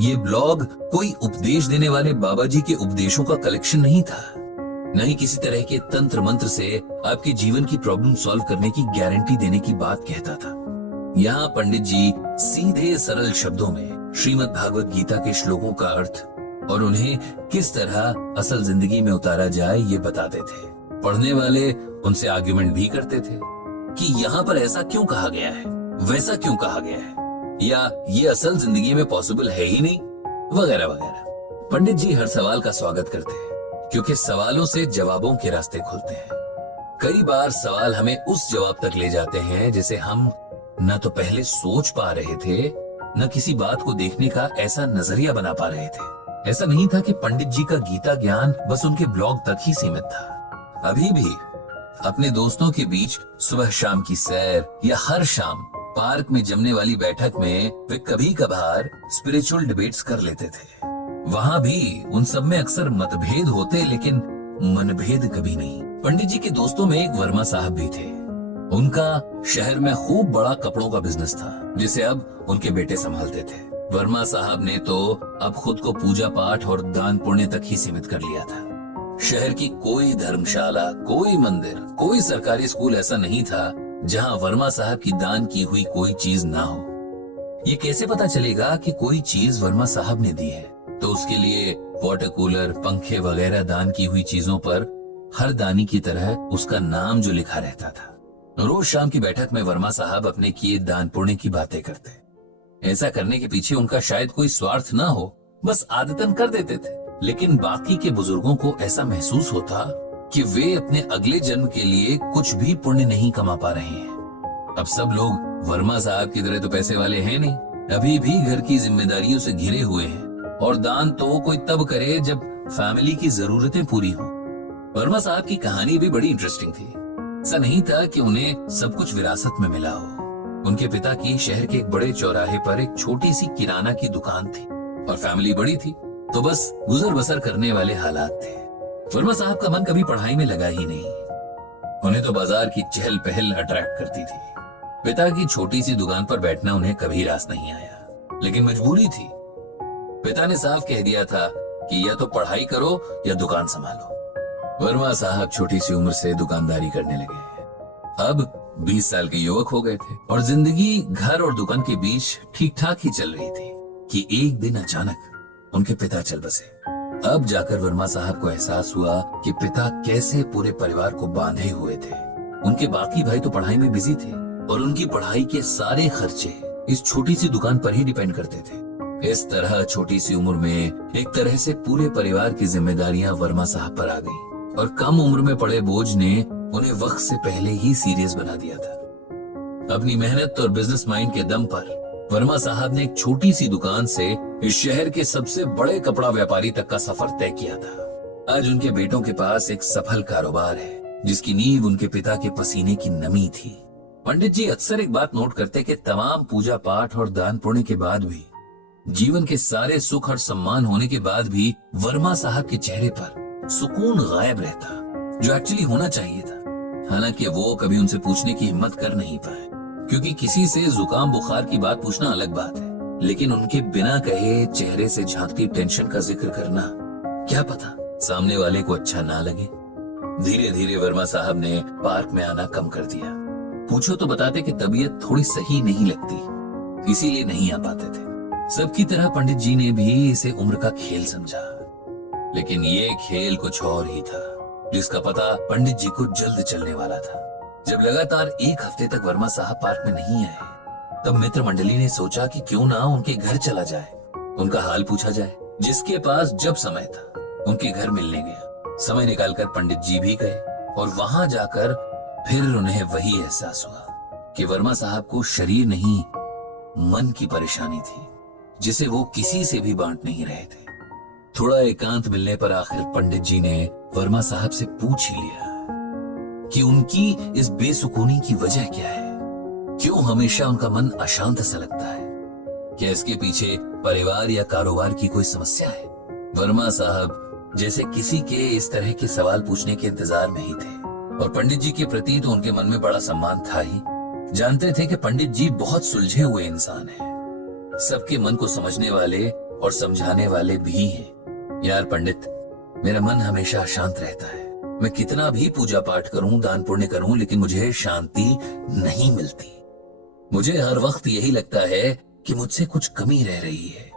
ये ब्लॉग कोई उपदेश देने वाले बाबा जी के उपदेशों का कलेक्शन नहीं था, न ही किसी तरह के तंत्र मंत्र से आपके जीवन की प्रॉब्लम सॉल्व करने की गारंटी देने की बात कहता था। यहाँ पंडित जी सीधे सरल शब्दों में श्रीमद् भागवत गीता के श्लोकों का अर्थ और उन्हें किस तरह असल जिंदगी में उतारा जाए ये बताते थे। पढ़ने वाले उनसे आर्ग्यूमेंट भी करते थे कि यहाँ पर ऐसा क्यों कहा गया है, वैसा क्यों कहा गया है, या ये असल जिंदगी में पॉसिबल है ही नहीं, वगैरह वगैरह। पंडित जी हर सवाल का स्वागत करते हैं क्योंकि सवालों से जवाबों के रास्ते खुलते हैं। कई बार सवाल हमें उस जवाब तक ले जाते हैं जिसे हम न तो पहले सोच पा रहे थे, न किसी बात को देखने का ऐसा नजरिया बना पा रहे थे। ऐसा नहीं था कि पंडित जी का गीता ज्ञान बस उनके ब्लॉग तक ही सीमित था। अभी भी अपने दोस्तों के बीच सुबह शाम की सैर या हर शाम पार्क में जमने वाली बैठक में वे कभी कभार स्पिरिचुअल डिबेट्स कर लेते थे। वहाँ भी उन सब में अक्सर मतभेद होते, लेकिन मनभेद कभी नहीं। पंडित जी के दोस्तों में एक वर्मा साहब भी थे। उनका शहर में खूब बड़ा कपड़ों का बिजनेस था जिसे अब उनके बेटे संभालते थे। वर्मा साहब ने तो अब खुद को पूजा पाठ और दान पुण्य तक ही सीमित कर लिया था। शहर की कोई धर्मशाला, कोई मंदिर, कोई सरकारी स्कूल ऐसा नहीं था जहां वर्मा साहब की दान की हुई कोई चीज ना हो। ये कैसे पता चलेगा कि कोई चीज वर्मा साहब ने दी है? तो उसके लिए वाटर कूलर, पंखे वगैरह दान की हुई चीजों पर हर दानी की तरह उसका नाम जो लिखा रहता था। रोज शाम की बैठक में वर्मा साहब अपने किए दान पुण्य की बातें करते। ऐसा करने के पीछे उनका शायद कोई स्वार्थ ना हो, बस आदतन कर देते थे। लेकिन बाकी के बुजुर्गों को ऐसा महसूस होता कि वे अपने अगले जन्म के लिए कुछ भी पुण्य नहीं कमा पा रहे हैं। अब सब लोग वर्मा साहब की तरह तो पैसे वाले हैं नहीं, अभी भी घर की जिम्मेदारियों से घिरे हुए हैं, और दान तो कोई तब करे जब फैमिली की जरूरतें पूरी हो। वर्मा साहब की कहानी भी बड़ी इंटरेस्टिंग थी। ऐसा नहीं था कि उन्हें सब कुछ विरासत में मिला हो। उनके पिता की शहर के एक बड़े चौराहे पर एक छोटी सी किराना की दुकान थी और फैमिली बड़ी थी, तो बस गुजर बसर करने वाले हालात थे। वर्मा साहब का मन कभी पढ़ाई में लगा ही नहीं। उन्हें तो बाजार की चहल पहल अट्रैक्ट करती थी। पिता की छोटी सी दुकान पर बैठना उन्हें कभी रास नहीं आया, लेकिन मजबूरी थी। पिता ने साफ कह दिया था कि या तो पढ़ाई करो या दुकान संभालो। वर्मा साहब छोटी सी उम्र से दुकानदारी करने लगे। अब 20 साल के युवक हो गए थे और जिंदगी घर और दुकान के बीच ठीक ठाक ही चल रही थी कि एक दिन अचानक उनके पिता चल बसे। अब जाकर वर्मा साहब को एहसास हुआ कि पिता कैसे पूरे परिवार को बांधे हुए थे। उनके बाकी भाई तो पढ़ाई में बिजी थे और उनकी पढ़ाई के सारे खर्चे इस छोटी सी दुकान पर ही डिपेंड करते थे। इस तरह छोटी सी उम्र में एक तरह से पूरे परिवार की जिम्मेदारियां वर्मा साहब पर आ गई और कम उम्र में पड़े बोझ ने उन्हें वक्त से पहले ही सीरियस बना दिया था। अपनी मेहनत और बिजनेस माइंड के दम पर वर्मा साहब ने एक छोटी सी दुकान से इस शहर के सबसे बड़े कपड़ा व्यापारी तक का सफर तय किया था। आज उनके बेटों के पास एक सफल कारोबार है जिसकी नींव उनके पिता के पसीने की नमी थी। पंडित जी अक्सर एक बात नोट करते कि तमाम पूजा पाठ और दान पुण्य के बाद भी, जीवन के सारे सुख और सम्मान होने के बाद भी वर्मा साहब के चेहरे पर सुकून गायब रहता, जो एक्चुअली होना चाहिए था। हालांकि वो कभी उनसे पूछने की हिम्मत कर नहीं पाए, क्योंकि किसी से जुकाम बुखार की बात पूछना अलग बात है, लेकिन उनके बिना कहे चेहरे से झांकती टेंशन का जिक्र करना, क्या पता सामने वाले को अच्छा ना लगे। धीरे धीरे वर्मा साहब ने पार्क में आना कम कर दिया। पूछो तो बताते कि तबीयत थोड़ी सही नहीं लगती, इसीलिए नहीं आ पाते थे। सबकी तरह पंडित जी ने भी इसे उम्र का खेल समझा, लेकिन ये खेल कुछ और ही था जिसका पता पंडित जी को जल्द चलने वाला था। जब लगातार एक हफ्ते तक वर्मा साहब पार्क में नहीं आए, तब मित्र मंडली ने सोचा कि क्यों ना उनके घर चला जाए, उनका हाल पूछा जाए। जिसके पास जब समय था उनके घर मिलने गया। समय निकालकर पंडित जी भी गए और वहां जाकर फिर उन्हें वही एहसास हुआ कि वर्मा साहब को शरीर नहीं, मन की परेशानी थी जिसे वो किसी से भी बांट नहीं रहे थे। थोड़ा एकांत मिलने पर आखिर पंडित जी ने वर्मा साहब से पूछ ही लिया कि उनकी इस बेसुकूनी की वजह क्या है, क्यों हमेशा उनका मन अशांत सा लगता है, क्या इसके पीछे परिवार या कारोबार की कोई समस्या है। वर्मा साहब जैसे किसी के इस तरह के सवाल पूछने के इंतजार में ही थे और पंडित जी के प्रति तो उनके मन में बड़ा सम्मान था ही। जानते थे कि पंडित जी बहुत सुलझे हुए इंसान हैं, सबके मन को समझने वाले और समझाने वाले भी हैं। यार पंडित, मेरा मन हमेशा अशांत रहता है। मैं कितना भी पूजा पाठ करूं, दान पुण्य करूं, लेकिन मुझे शांति नहीं मिलती। मुझे हर वक्त यही लगता है कि मुझसे कुछ कमी रह रही है।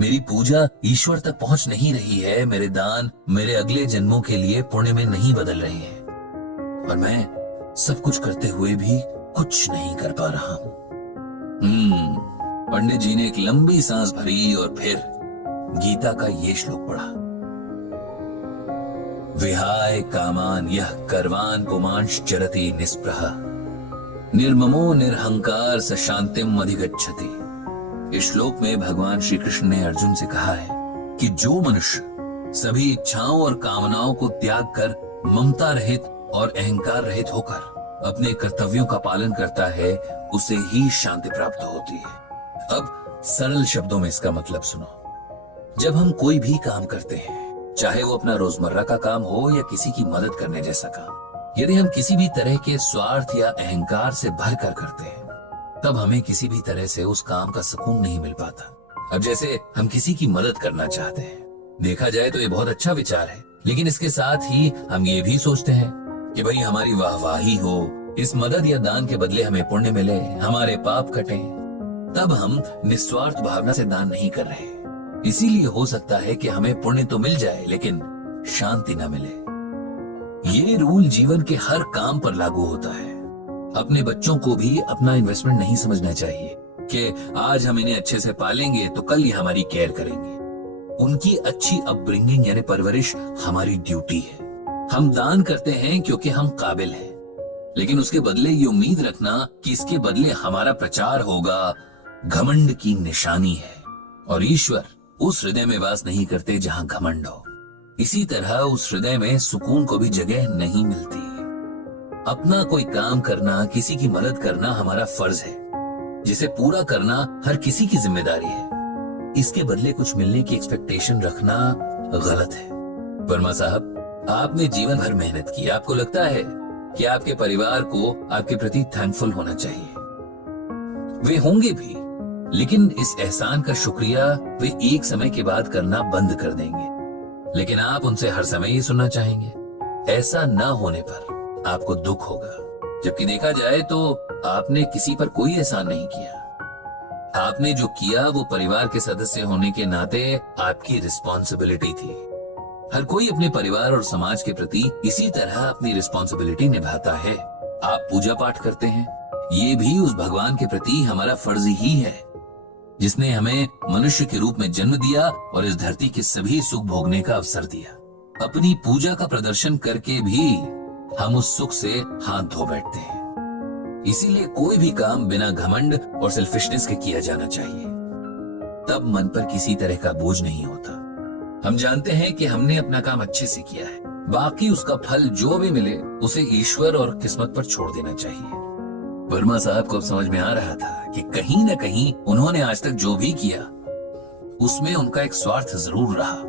मेरी पूजा ईश्वर तक पहुंच नहीं रही है, मेरे दान मेरे अगले जन्मों के लिए पुण्य में नहीं बदल रहे हैं, और मैं सब कुछ करते हुए भी कुछ नहीं कर पा रहा हूं। पंडित जी ने एक लंबी सांस भरी और फिर गीता का ये श्लोक पढ़ा। विहाय कामान यह कर्वान पुमांश चरति निस्पृह निर्ममो निरहंकार स शांतिम अधिगच्छति। इस श्लोक में भगवान श्री कृष्ण ने अर्जुन से कहा है कि जो मनुष्य सभी इच्छाओं और कामनाओं को त्याग कर ममता रहित और अहंकार रहित होकर अपने कर्तव्यों का पालन करता है, उसे ही शांति प्राप्त होती है। अब सरल शब्दों में इसका मतलब सुनो। जब हम कोई भी काम करते हैं, चाहे वो अपना रोजमर्रा का काम हो या किसी की मदद करने जैसा काम, यदि हम किसी भी तरह के स्वार्थ या अहंकार से भर कर करते हैं, तब हमें किसी भी तरह से उस काम का सुकून नहीं मिल पाता। अब जैसे हम किसी की मदद करना चाहते हैं, देखा जाए तो ये बहुत अच्छा विचार है, लेकिन इसके साथ ही हम ये भी सोचते हैं कि भाई हमारी वाहवाही हो, इस मदद या दान के बदले हमें पुण्य मिले, हमारे पाप कटें। तब हम निस्वार्थ भावना से दान नहीं कर रहे। इसीलिए हो सकता है कि हमें पुण्य तो मिल जाए, लेकिन शांति न मिले। ये रूल जीवन के हर काम पर लागू होता है। अपने बच्चों को भी अपना इन्वेस्टमेंट नहीं समझना चाहिए कि आज हम इन्हें अच्छे से पालेंगे तो कल ये हमारी केयर करेंगे। उनकी अच्छी अपब्रिंगिंग यानी परवरिश हमारी ड्यूटी है। हम दान करते हैं क्योंकि हम काबिल हैं, लेकिन उसके बदले ये उम्मीद रखना कि इसके बदले हमारा प्रचार होगा, घमंड की निशानी है। और ईश्वर उस हृदय में वास नहीं करते जहां घमंड हो। इसी तरह उस हृदय में सुकून को भी जगह नहीं मिलती। अपना कोई काम करना, किसी की मदद करना हमारा फर्ज है, जिसे पूरा करना हर किसी की जिम्मेदारी है। इसके बदले कुछ मिलने की एक्सपेक्टेशन रखना गलत है। वर्मा साहब, आपने जीवन भर मेहनत की, आपको लगता है कि आपके परिवार को आपके प्रति थैंकफुल होना चाहिए। वे होंगे भी, लेकिन इस एहसान का शुक्रिया वे एक समय के बाद करना बंद कर देंगे। लेकिन आप उनसे हर समय ये सुनना चाहेंगे। ऐसा न होने पर आपको दुख होगा, जबकि देखा जाए तो आपने किसी पर कोई एहसान नहीं किया। आपने जो किया वो परिवार के सदस्य होने के नाते आपकी रिस्पॉन्सिबिलिटी थी। हर कोई अपने परिवार और समाज के प्रति इसी तरह अपनी रिस्पॉन्सिबिलिटी निभाता है। आप पूजा पाठ करते हैं, ये भी उस भगवान के प्रति हमारा फर्ज ही है, जिसने हमें मनुष्य के रूप में जन्म दिया और इस धरती के सभी सुख भोगने का अवसर दिया। अपनी पूजा का प्रदर्शन करके भी हम उस सुख से हाथ धो बैठते हैं। इसीलिए कोई भी काम बिना घमंड और सेल्फिशनेस के किया जाना चाहिए, तब मन पर किसी तरह का बोझ नहीं होता। हम जानते हैं कि हमने अपना काम अच्छे से किया है, बाकी उसका फल जो भी मिले उसे ईश्वर और किस्मत पर छोड़ देना चाहिए। वर्मा साहब को अब समझ में आ रहा था कि कहीं न कहीं उन्होंने आज तक जो भी किया उसमें उनका एक स्वार्थ जरूर रहा।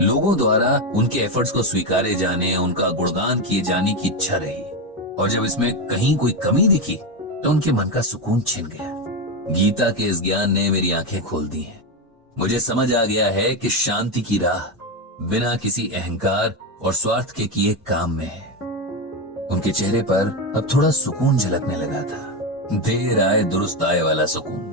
लोगों द्वारा उनके एफर्ट्स को स्वीकारे जाने, उनका गुणगान किए जाने की इच्छा रही, और जब इसमें कहीं कोई कमी दिखी तो उनके मन का सुकून छिन गया। गीता के इस ज्ञान ने मेरी आंखें खोल दी हैं। मुझे समझ आ गया है कि शांति की राह बिना किसी अहंकार और स्वार्थ के किए काम में है। उनके चेहरे पर अब थोड़ा सुकून झलकने लगा था। देर आए दुरुस्त आए वाला सुकून।